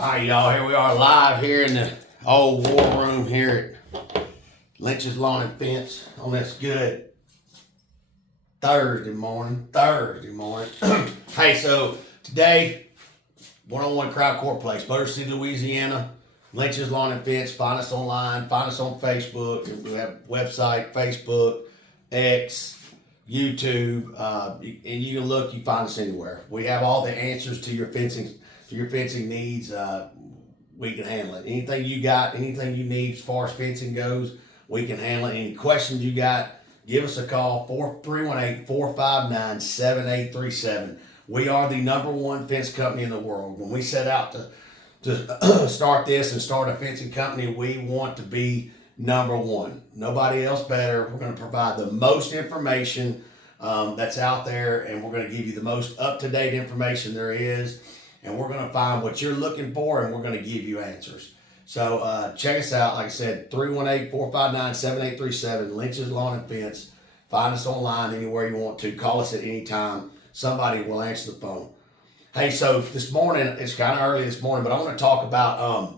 All right, y'all, here we are live here in the old war room here at Lynch's Lawn and Fence on this good Thursday morning. Hey, so today, one-on-one crowd court place, Motor City, Louisiana, Lynch's Lawn and Fence. Find us online, find us on Facebook. We have a website, Facebook, X, YouTube, and you can look, you find us anywhere. We have all the answers to your fencing needs. We can handle it. Anything you got, anything you need as far as fencing goes, we can handle it. Any questions you got, give us a call, 318-459-7837. We are the #1 fence company in the world. When we set out to start this and start a fencing company, we want to be #1. Nobody else better. We're going to provide the most information that's out there, and we're going to give you the most up-to-date information there is, and we're going to find what you're looking for, and we're going to give you answers. So check us out. Like I said, 318-459-7837, Lynch's Lawn and Fence. Find us online anywhere you want to. Call us at any time. Somebody will answer the phone. Hey, so this morning, it's kind of early this morning, but I want to talk about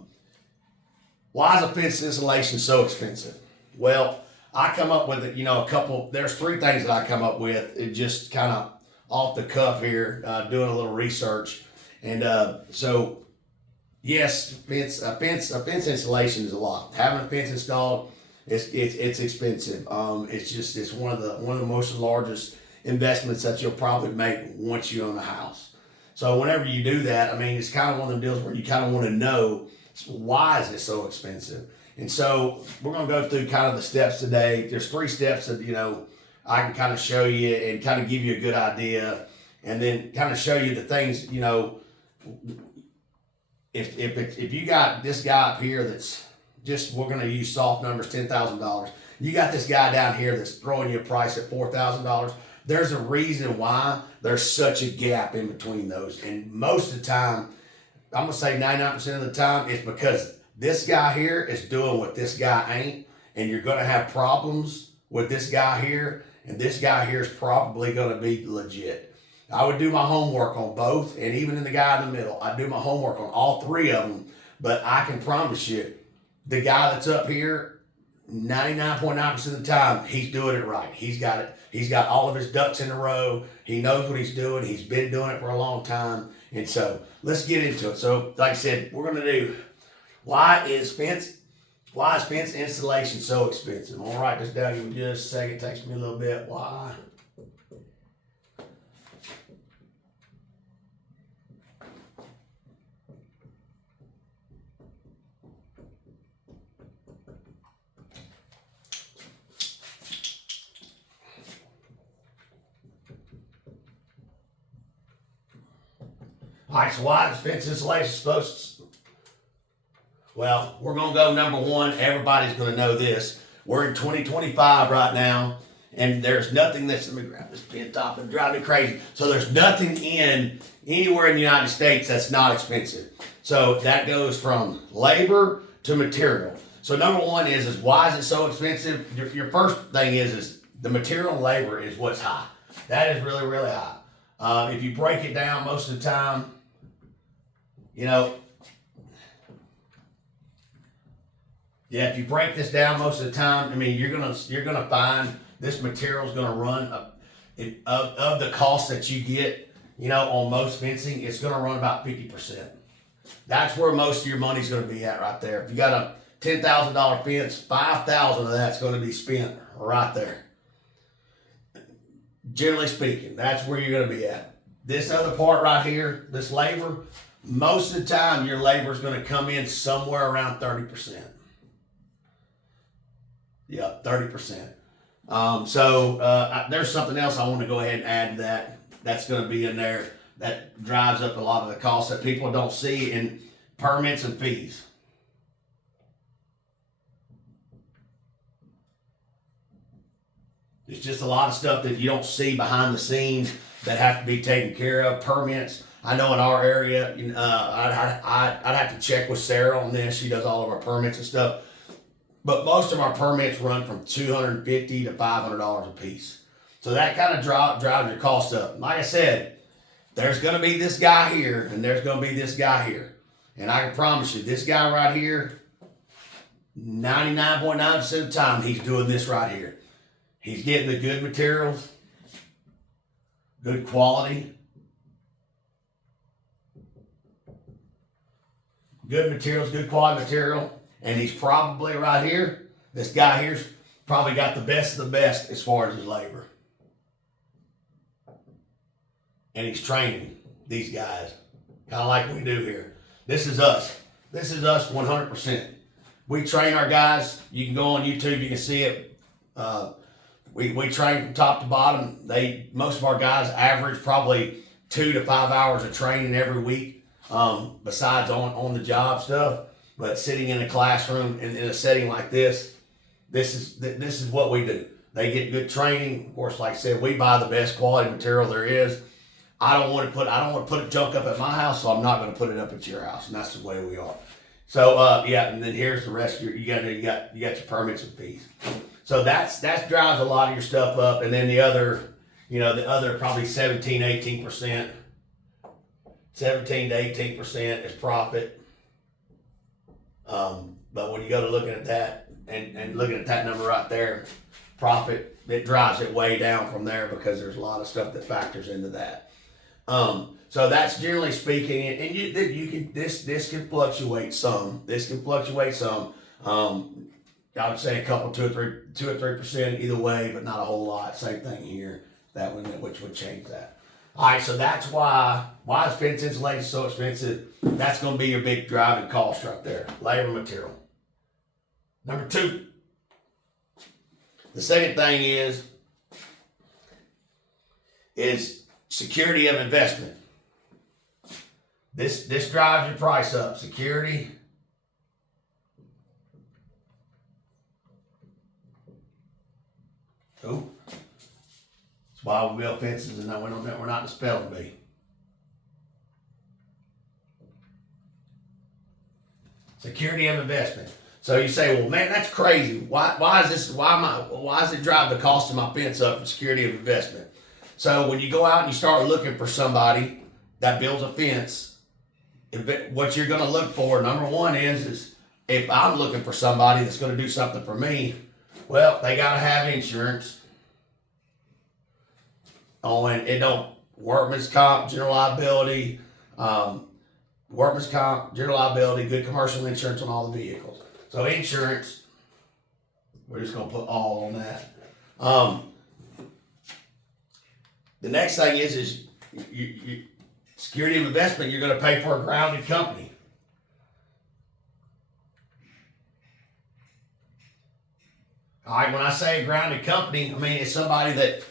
why is a fence installation so expensive? Well, I come up with there's 3 things that I come up with. It just kind of off the cuff here, doing a little research. And so, yes, a fence installation is a lot. Having a fence installed, it's expensive. It's one of the most largest investments that you'll probably make once you own a house. So whenever you do that, I mean, it's kind of one of them deals where you kind of want to know, why is it so expensive? And so we're going to go through kind of the steps today. There's 3 steps that, I can kind of show you and kind of give you a good idea, and then kind of show you the things, if you got this guy up here that's just, we're going to use soft numbers, $10,000. You got this guy down here that's throwing you a price at $4,000. There's a reason why there's such a gap in between those. And most of the time, I'm going to say 99% of the time, it's because this guy here is doing what this guy ain't, and you're going to have problems with this guy here, and this guy here is probably going to be legit. I would do my homework on both, and even in the guy in the middle, I do my homework on all 3 of them, but I can promise you, the guy that's up here, 99.9% of the time, he's doing it right. He's got it. He's got all of his ducks in a row. He knows what he's doing. He's been doing it for a long time. And so let's get into it. So like I said, we're going to do, why is fence installation so expensive? I'm going to write this down in just a second. It takes me a little bit. Why? All right, so why is fence installation supposed to? Well, we're going to go #1. Everybody's going to know this. We're in 2025 right now, and there's nothing let me grab this pin top and drive me crazy. So there's nothing anywhere in the United States that's not expensive. So that goes from labor to material. So #1 is why is it so expensive? Your first thing is the material and labor is what's high. That is really, really high. If you break it down most of the time, if you break this down most of the time, I mean, you're gonna find this material is gonna run of the cost that you get, on most fencing, it's gonna run about 50%. That's where most of your money's gonna be at right there. If you got a $10,000 fence, $5,000 of that's gonna be spent right there. Generally speaking, that's where you're gonna be at. This other part right here, this labor, most of the time your labor is gonna come in somewhere around 30%. Yep, 30%. There's something else I want to go ahead and add to that. That's going to be in there that drives up a lot of the costs that people don't see in permits and fees. It's just a lot of stuff that you don't see behind the scenes that have to be taken care of. Permits. I know in our area, I'd have to check with Sarah on this. She does all of our permits and stuff. But most of our permits run from $250 to $500 a piece. So that kind of drives your cost up. Like I said, there's going to be this guy here and there's going to be this guy here. And I can promise you, this guy right here, 99.9% of the time, he's doing this right here. He's getting the good materials, good quality, good quality material, and he's probably right here, this guy here's probably got the best of the best as far as his labor. And he's training these guys, kind of like we do here. This is us. This is us 100%. We train our guys. You can go on YouTube, you can see it. We train from top to bottom. Most of our guys average probably 2 to 5 hours of training every week, besides on the job stuff. But sitting in a classroom in a setting like this is what we do. They get good training. Of course, like I said, we buy the best quality material there is. I don't want to put junk up at my house, so I'm not going to put it up at your house, and that's the way we are. So yeah, and then here's the rest of you got your permits and fees. So that drives a lot of your stuff up, and then the other probably 17 to 18% is profit. But when you go to looking at that and looking at that number right there, profit, it drives it way down from there because there's a lot of stuff that factors into that. So that's generally speaking, and you can this can fluctuate some. I would say a couple, 2 or 3% either way, but not a whole lot. Same thing here. That one, which would change that. All right, so that's why is fence insulation so expensive? That's going to be your big driving cost right there, labor, material. Number 2. The second thing is security of investment. This drives your price up. Security. Oh, that's why we build fences and we're not in the spelling bee. Security of investment. So you say, well, man, that's crazy. Why is it drive the cost of my fence up for security of investment? So when you go out and you start looking for somebody that builds a fence, what you're going to look for, number one is if I'm looking for somebody that's going to do something for me, well, they got to have insurance. Oh, and it don't workman's comp, general liability, good commercial insurance on all the vehicles. So insurance, we're just going to put all on that. The next thing is you security of investment. You're going to pay for a grounded company. All right, when I say a grounded company, I mean it's somebody that,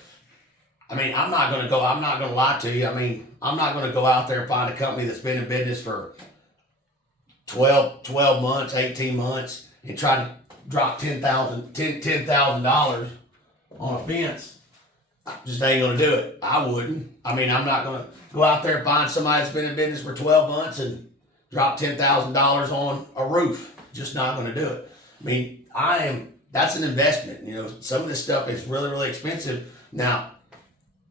I'm not going to lie to you. I'm not going to go out there and find a company that's been in business for 12 months, 18 months, and try to drop $10,000 on a fence. I just ain't going to do it. I wouldn't. I'm not going to go out there and find somebody that's been in business for 12 months and drop $10,000 on a roof. Just not going to do it. That's an investment. Some of this stuff is really, really expensive. Now,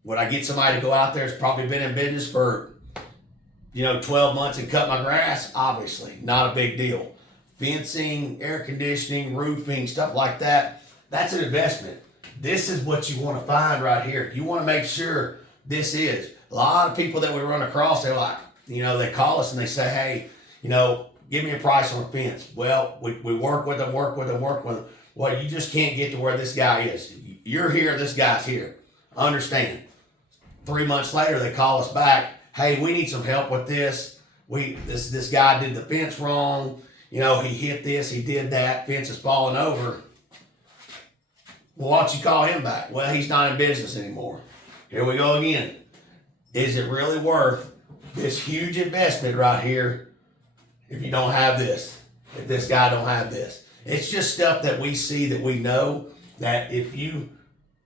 would I get somebody to go out there that's probably been in business for, 12 months and cut my grass? Obviously, not a big deal. Fencing, air conditioning, roofing, stuff like that, that's an investment. This is what you want to find right here. You want to make sure this is. A lot of people that we run across, they're like, they call us and they say, hey, give me a price on a fence. Well, we work with them. Well, you just can't get to where this guy is. You're here, this guy's here. Understand. 3 months later, they call us back. Hey, we need some help with this. This guy did the fence wrong. He hit this, he did that. Fence is falling over. Well, why don't you call him back? Well, he's not in business anymore. Here we go again. Is it really worth this huge investment right here if you don't have this? If this guy don't have this? It's just stuff that we see that we know that if you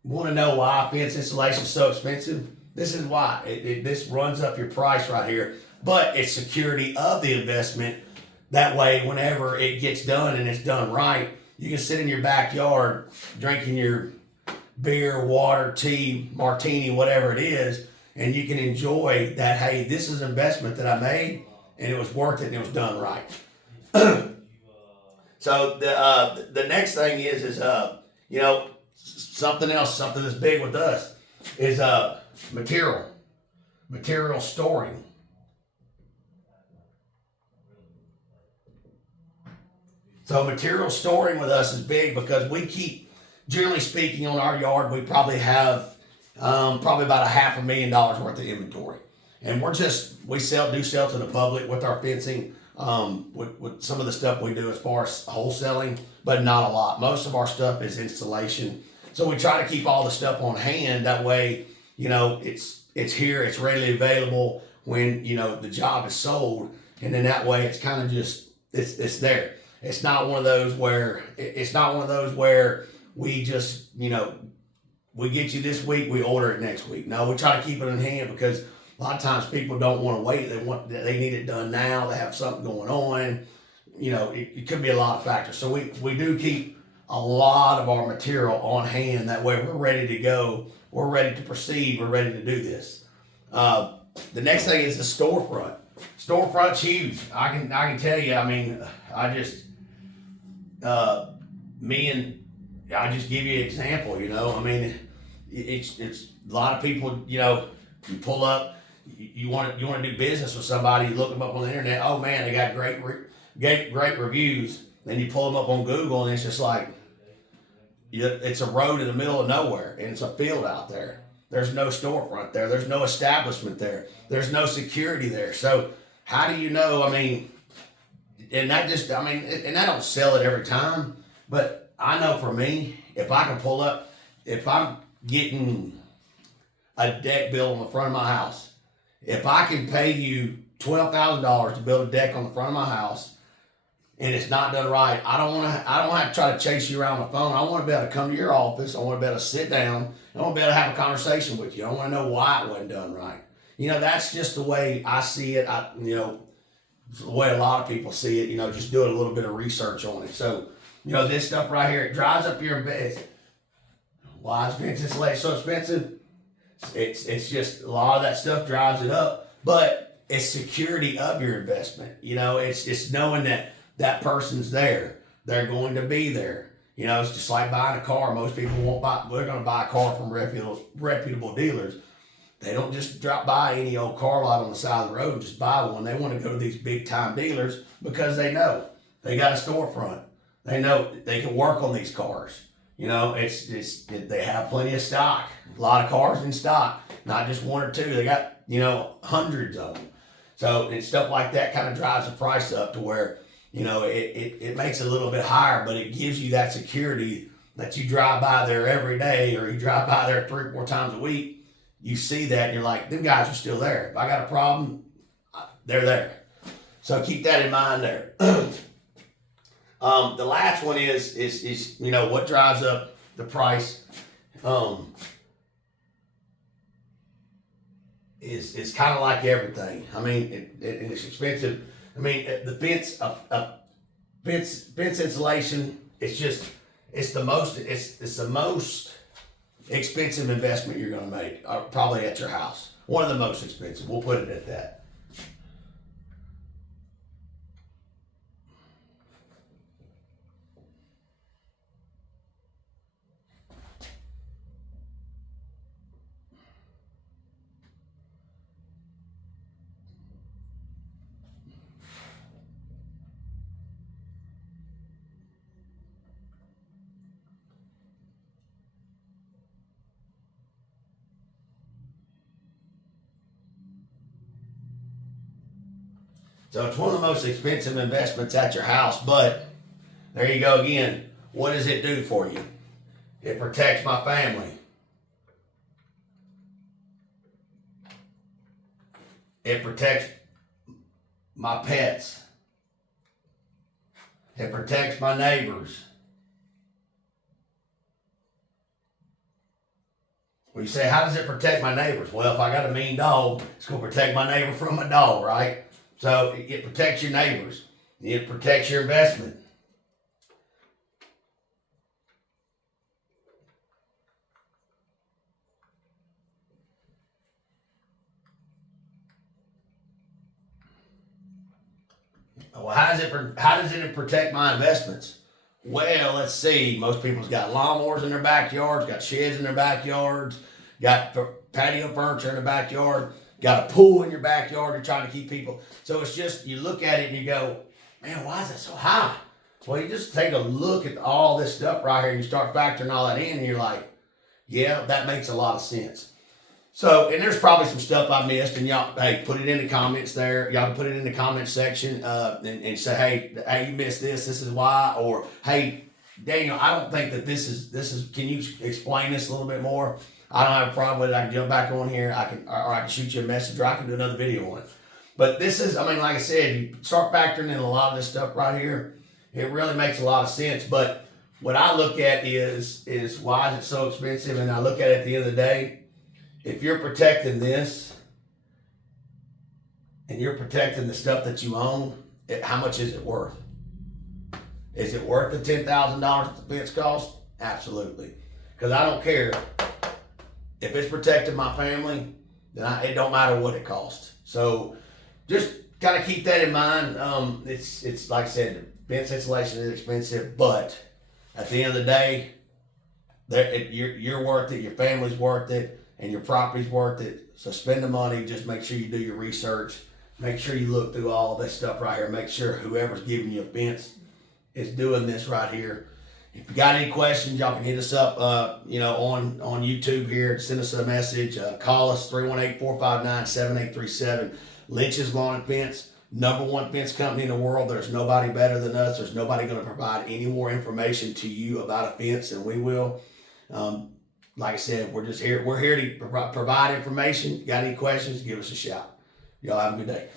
want to know why fence insulation is so expensive, this is why. This runs up your price right here. But it's security of the investment. That way, whenever it gets done and it's done right, you can sit in your backyard drinking your beer, water, tea, martini, whatever it is, and you can enjoy that, hey, this is an investment that I made, and it was worth it and it was done right. So the next thing is you know, something else, something that's big with us is material storing. So material storing with us is big because we keep, generally speaking, on our yard, we probably have probably about $500,000 worth of inventory, and we do sell to the public with our fencing, with some of the stuff we do as far as wholesaling, but not a lot. Most of our stuff is installation, so we try to keep all the stuff on hand. That way, you know, it's here, it's readily available when, you know, the job is sold, and then that way it's kind of just it's there. It's not one of those where we just, you know, we get you this week, we order it next week. No, we try to keep it in hand because a lot of times people don't want to wait. They need it done now. They have something going on. You know, it could be a lot of factors. So we do keep a lot of our material on hand. That way we're ready to go. We're ready to proceed. We're ready to do this. The next thing is the storefront. Storefront's huge. I can tell you. I mean, I just I'll just give you an example. You know, I mean, it's a lot of people. You know, you pull up, you want to do business with somebody. You look them up on the internet. Oh man, they got great reviews. Then you pull them up on Google, and it's just like, it's a road in the middle of nowhere, and it's a field out there. There's no storefront there. There's no establishment there. There's no security there. So how do you know? I mean, and that I don't sell it every time, but I know for me, if I can pull up, if I'm getting a deck built on the front of my house, if I can pay you $12,000 to build a deck on the front of my house, and it's not done right, I don't have to try to chase you around the phone. I want to be able to come to your office. I want to be able to sit down. I want to be able to have a conversation with you. I want to know why it wasn't done right. You know, that's just the way I see it. You know, the way a lot of people see it. You know, just doing a little bit of research on it. So, you know, this stuff right here, it drives up your investment. Why is fence insulation so expensive? It's just a lot of that stuff drives it up, but it's security of your investment. You know, it's knowing that person's there. They're going to be there. You know, it's just like buying a car. Most people won't buy. They're going to buy a car from reputable dealers. They don't just drop by any old car lot on the side of the road and just buy one. They want to go to these big time dealers because they know they got a storefront. They know they can work on these cars. You know, they have plenty of stock. A lot of cars in stock, not just one or two. They got, you know, hundreds of them. So and stuff like that kind of drives the price up to where, you know, it makes it a little bit higher, but it gives you that security that you drive by there every day, or you drive by there 3 or 4 times a week. You see that and you're like, them guys are still there. If I got a problem, they're there. So keep that in mind there. The last one is you know, what drives up the price is kind of like everything. I mean, it's expensive. I mean, the fence insulation. It's the most expensive investment you're going to make, probably at your house. One of the most expensive. We'll put it at that. So it's one of the most expensive investments at your house, but there you go again. What does it do for you? It protects my family. It protects my pets. It protects my neighbors. Well, you say, how does it protect my neighbors? Well, if I got a mean dog, it's going to protect my neighbor from a dog, right? So it protects your neighbors. It protects your investment. Well, how does it protect my investments? Well, let's see. Most people's got lawnmowers in their backyards, got sheds in their backyards, got patio furniture in their backyard, got a pool in your backyard. You're trying to keep people. So it's just, you look at it and you go, man, why is it so high? Well, you just take a look at all this stuff right here and you start factoring all that in and you're like, yeah, that makes a lot of sense. So, and there's probably some stuff I missed, and y'all, hey, put it in the comments there. Y'all can put it in the comment section and say, hey, you missed this. This is why. Or, hey, Daniel, I don't think that this is. Can you explain this a little bit more? I don't have a problem with it. I can jump back on here. I can shoot you a message, or I can do another video on it. But this is, I mean, like I said, you start factoring in a lot of this stuff right here. It really makes a lot of sense. But what I look at is why is it so expensive? And I look at it at the end of the day. If you're protecting this and you're protecting the stuff that you own, how much is it worth? Is it worth the $10,000 the fence cost? Absolutely. Because I don't care. If it's protecting my family, then it don't matter what it costs. So just kind of keep that in mind. It's like I said, fence insulation is expensive, but at the end of the day, you're worth it, your family's worth it, and your property's worth it. So spend the money. Just make sure you do your research. Make sure you look through all this stuff right here. Make sure whoever's giving you a fence is doing this right here. If you got any questions, y'all can hit us up, on YouTube here. Send us a message. Call us 318-459-7837. Lynch's Lawn and Fence, #1 fence company in the world. There's nobody better than us. There's nobody going to provide any more information to you about a fence than we will. Like I said, we're here to provide information. Got any questions, give us a shout. Y'all have a good day.